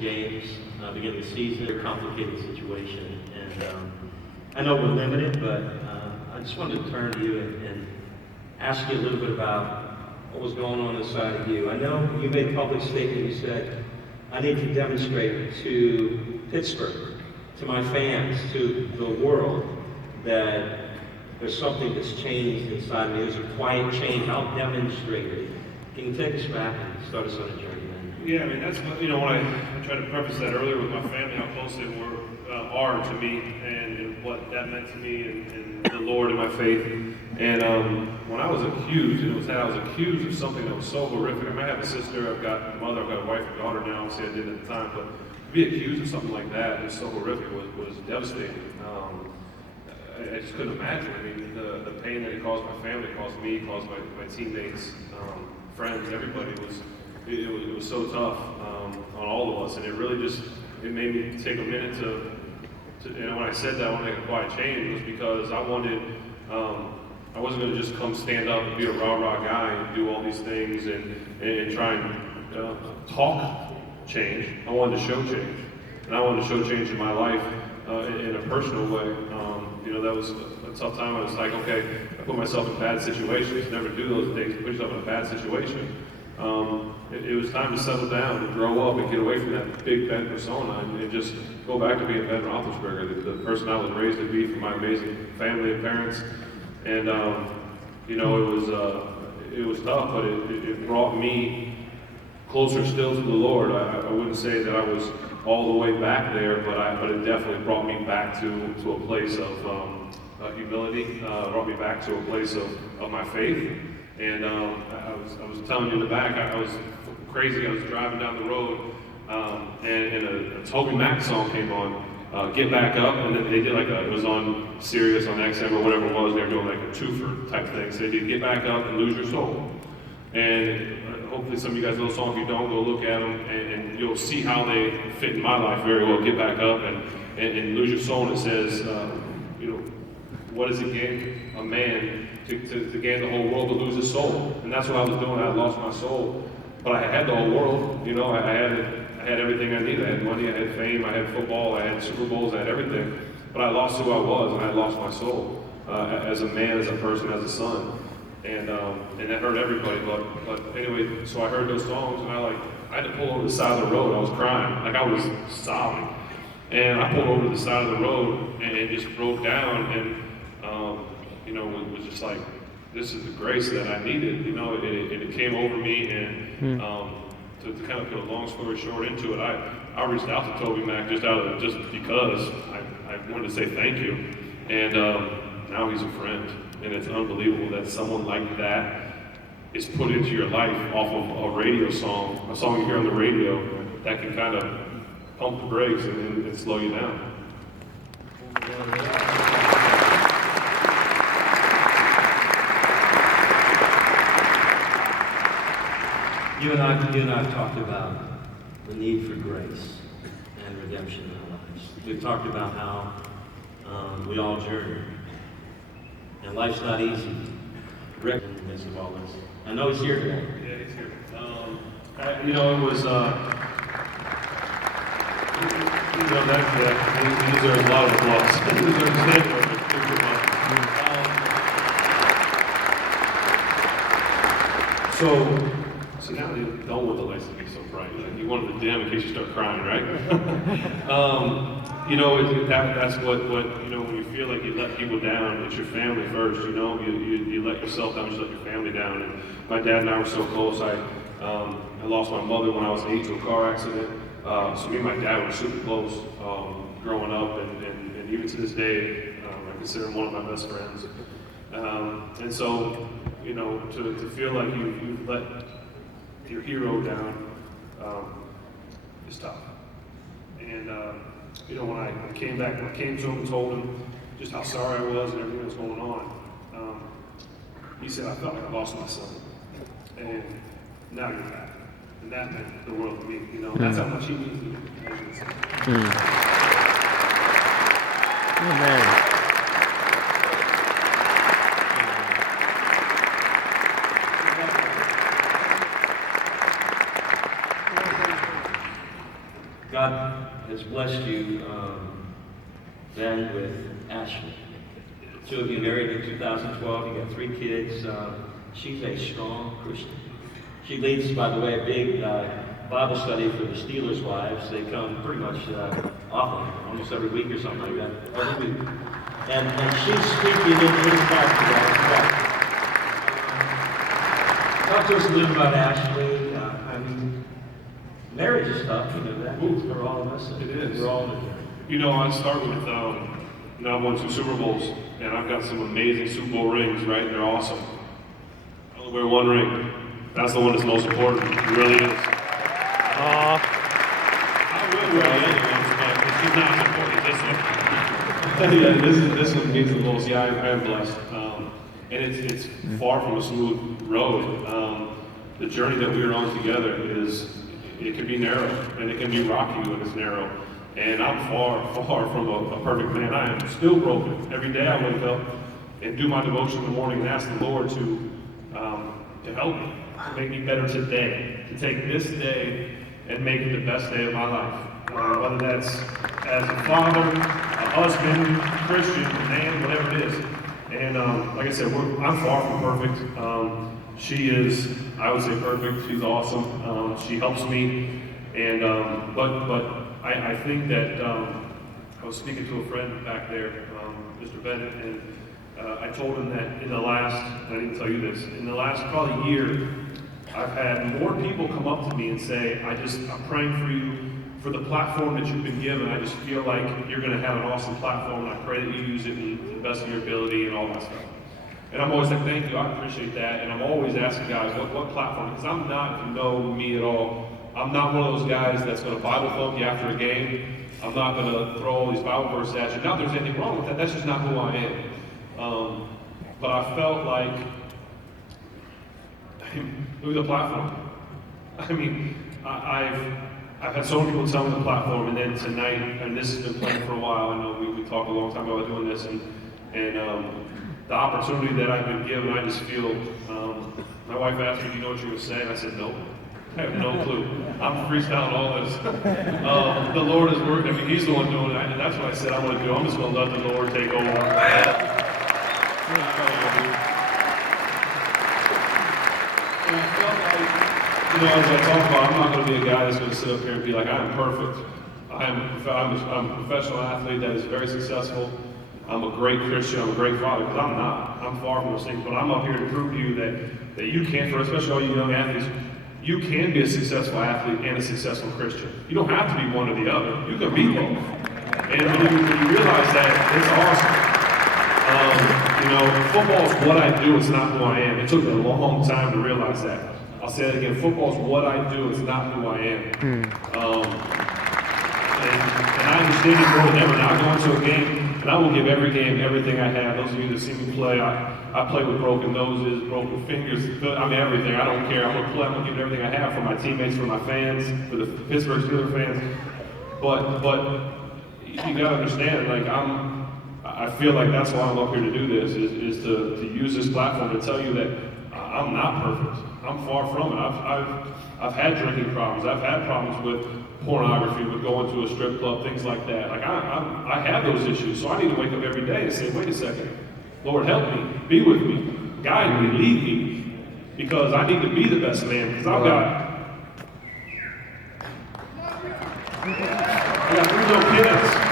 games, beginning of the season, a complicated situation. And I know we're limited, but I just wanted to turn to you and ask you a little bit about what was going on inside of you. I know you made a public statement. You said, I need to demonstrate to Pittsburgh, to my fans, to the world, that there's something that's changed inside me. There's a quiet change. I'll demonstrate it. Can you take us back and start us on a journey, man? Yeah, I mean, that's what, when I tried to preface that earlier with my family, how close they are to me, and what that meant to me, and the Lord and my faith. And when I was accused, I was accused of something that was so horrific. I mean, I have a sister, I've got a mother, I've got a wife and daughter now. Obviously, I didn't at the time, but to be accused of something like that is so horrific, was devastating. I just couldn't imagine. I mean, the pain that it caused my family, caused me, caused my teammates, friends, everybody, it was so tough on all of us, and it really it made me take a minute to when I said that I want to make a quiet change, it was because I wanted, I wasn't going to just come stand up and be a rah-rah guy and do all these things and try and talk change. I wanted to show change, and I wanted to show change in my life in a personal way. That was a tough time. I was like, okay, I put myself in bad situations. Never do those things. Put yourself in a bad situation. It was time to settle down, to grow up, and get away from that Big Ben persona, and just go back to being Ben Roethlisberger, the person I was raised to be from my amazing family and parents. And it was tough, but it brought me closer still to the Lord. I wouldn't say that I was all the way back there, but it definitely brought me back to a place of humility, brought me back to a place of my faith. And I was telling you in the back, I was crazy. I was driving down the road, and a Toby Mac song came on, Get Back Up, and then they did it was on Sirius, on XM, or whatever it was. They were doing like a twofer type thing. So they did Get Back Up and Lose Your Soul. And hopefully some of you guys know the song. If you don't, go look at them, and you'll see how they fit in my life very well. Get Back Up and Lose Your Soul. And it says, what does it gain a man to gain the whole world but lose his soul? And that's what I was doing. I had lost my soul, but I had the whole world. I had everything I needed. I had money, I had fame, I had football, I had Super Bowls, I had everything. But I lost who I was, and I had lost my soul as a man, as a person, as a son. And that hurt everybody. But anyway, so I heard those songs, and I had to pull over the side of the road. I was crying, I was sobbing, and I pulled over to the side of the road and just broke down, and was just like, this is the grace that I needed. It came over me, and to kind of put a long story short into it, I reached out to Toby Mac just because I wanted to say thank you, and now he's a friend. And it's unbelievable that someone like that is put into your life off of a radio song, a song you hear on the radio, that can kind of pump the brakes and slow you down. You and I have talked about the need for grace and redemption in our lives. We've talked about how we all journey. And life's not easy. Rick, in the midst of all this. I know he's here today. Yeah, he's here. It was, he deserves a lot of applause. He deserves it. So now you don't want the lights to be so bright. You wanted to dim in case you start crying, right? That's what when you feel like you let people down, it's your family first. You let yourself down, you let your family down. And my dad and I were so close. I lost my mother when I was 8 to a car accident. So me and my dad were super close growing up, and even to this day, I consider him one of my best friends. And so, to feel like you let your hero down is tough. And when I came back, when I came to him and told him just how sorry I was and everything that was going on, he said, I felt like I lost my son. And now you're back. And that meant the world to me. That's how much he means to me. Amen. God has blessed you, Ben, with Ashley. Two of you married in 2012. You got 3 kids. She's a strong Christian. She leads, by the way, a big Bible study for the Steelers' wives. They come pretty much often, almost every week or something like that. Every week. And she's speaking in this pastor. Talk to us a little about Ashley. I mean, marriage is tough, you know that. For all of us. It is. We're all in it. You know, I start with, I've won 2 Super Bowls, and I've got some amazing Super Bowl rings, right? They're awesome. I only wear 1 ring. That's the one that's most important. It really is. I will wear the other ones, but it's just not as important as this one. Yeah, this one means the most. Yeah, I am blessed. And it's far from a smooth road. The journey that we are on together it can be narrow, and it can be rocky when it's narrow. And I'm far from a perfect man. I am still broken. Every day I wake up and do my devotion in the morning and ask the Lord to help me, to make me better today, to take this day and make it the best day of my life. Whether that's as a father, a husband, Christian, man, whatever it is. And like I said, I'm far from perfect. She is, I would say, perfect. She's awesome. She helps me. And but I think that I was speaking to a friend back there, Mr. Bennett, and I told him that in the last, I didn't tell you this, in the last probably year, I've had more people come up to me and say, I'm praying for you, for the platform that you've been given. I just feel like you're going to have an awesome platform, and I pray that you use it to the best of your ability and all that stuff. And I'm always like, thank you, I appreciate that. And I'm always asking guys, what platform? Because I'm not, if you know me at all, I'm not one of those guys that's going to Bible thump you after a game. I'm not going to throw all these Bible verses at you. Not that there's anything wrong with that. That's just not who I am. But I felt like, look at the platform. I mean, I've had so many people tell me the platform, and then tonight, and this has been planned for a while. I know we talked a long time about doing this, and the opportunity that I've been given, I just feel. My wife asked me, "Do you know what you're going to say?" And I said, "No." I have no clue. I'm freestyling all this. The Lord is working. I mean, He's the one doing it, and that's what I said I'm going to do. I'm just going to let the Lord take over. And I felt like, as I talk about, I'm not going to be a guy that's going to sit up here and be like, I'm perfect. I'm a professional athlete that is very successful. I'm a great Christian. I'm a great father, because I'm not. I'm far from those things. But I'm up here to prove to you that you can, especially all you young athletes, you can be a successful athlete and a successful Christian. You don't have to be one or the other. You can be both. And when you realize that, it's awesome. Football is what I do. It's not who I am. It took me a long time to realize that. I'll say that again. Football is what I do. It's not who I am. And I understand it more than ever. Now I go into a game, and I will give every game everything I have. Those of you that see me play, I play with broken noses, broken fingers, I mean everything. I don't care. I'm going to play. I'm going to give everything I have for my teammates, for my fans, for the Pittsburgh Steelers fans. But you got to understand, like I feel like that's why I'm up here to do this, is to use this platform to tell you that I'm not perfect. I'm far from it. I've had drinking problems. I've had problems with pornography, with going to a strip club, things like that. Like I have those issues, so I need to wake up every day and say, wait a second, Lord, help me, be with me, guide me, lead me, because I need to be the best man. Because I got 3 little kids.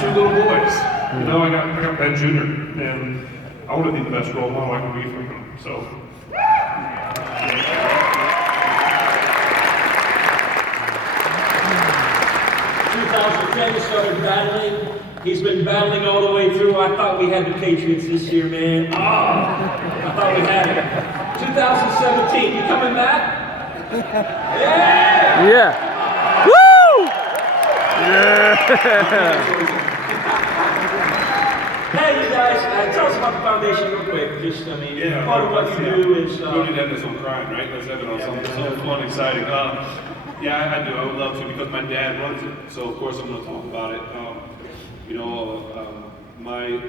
2 little boys. I got Ben Jr. and I want to be the best role model I can be for him. So. 2010, you started battling He's been battling all the way through. I thought we had the Patriots this year, man. Oh, I thought we had it. 2017, you coming back? Yeah! Yeah. Woo! Yeah. Hey, you guys, tell us about the foundation real quick. Just, I mean, Yeah, part of what you do is... we need to end this on crying, right? Let's end it on something fun, exciting. Yeah, I do. I would love to because my dad runs it. So, of course, I'm going to talk about it.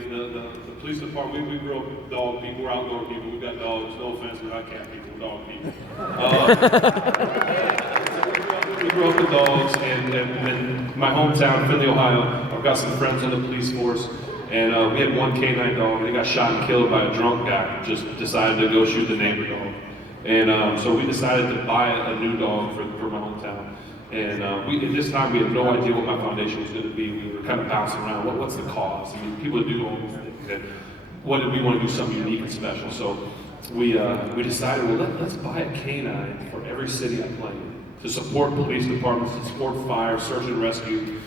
The police department, we grew up dog people, we're outdoor people, we've got dogs, no offense, we're not cat people, we're dog people. We grew up with dogs, and in my hometown, Findlay, Ohio, I've got some friends in the police force, and we had one canine dog, and he got shot and killed by a drunk guy who just decided to go shoot the neighbor dog. And so we decided to buy a new dog for my hometown. And at this time, we had no idea what my foundation was going to be. We were kind of bouncing around. What's the cause? I mean, people do all these things. And what did we want to do something unique and special? So we decided, well, let's buy a canine for every city I play in to support police departments, to support fire, search and rescue.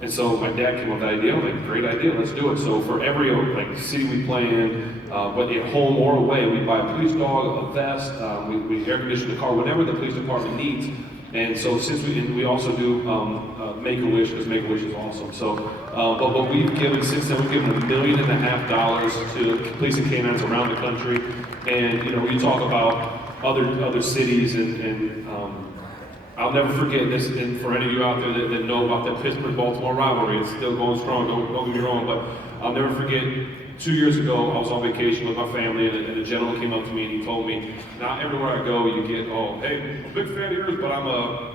And so my dad came up with that idea. I'm like, great idea, let's do it. So for every city we play in, whether at home or away, we buy a police dog, a vest, we air condition the car, whatever the police department needs. And so since we also do Make-A-Wish, because Make-A-Wish is awesome. So, but we've given, since then, we've given $1.5 million to police and canines around the country. And, you know, we talk about other cities and I'll never forget this, and for any of you out there that know about the Pittsburgh-Baltimore rivalry, it's still going strong, don't get me wrong, but I'll never forget, 2 years ago, I was on vacation with my family, and a gentleman came up to me and he told me, not everywhere I go you get, oh, hey, I'm a big fan of yours, but I'm a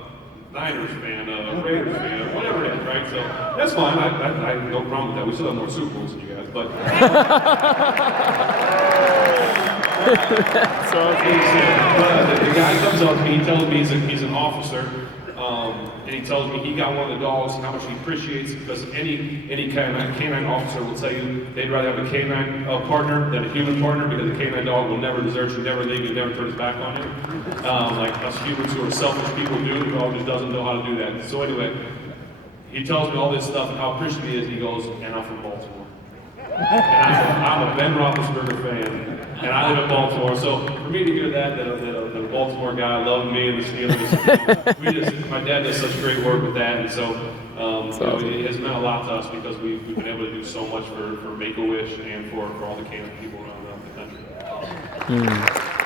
Niners fan, a Raiders fan, whatever it is, right? So that's fine, I have no problem with that. We still have more Super Bowls than you guys, but... That's awesome. The guy comes up to me, he tells me he's an officer, and he tells me he got one of the dogs and how much he appreciates it, because any canine officer will tell you they'd rather have a canine partner than a human partner, because a canine dog will never desert you, never leave you, never turn his back on you. Like us humans who are selfish people do, the dog just doesn't know how to do that. So anyway, he tells me all this stuff and how appreciative he is, and he goes, and I'm from Baltimore. And I'm a Ben Roethlisberger fan, and I live in Baltimore. So for me to hear that a Baltimore guy loved me and the Steelers, my dad does such great work with that, and so it has meant a lot to us because we've been able to do so much for Make-A-Wish and for all the canine people around the country.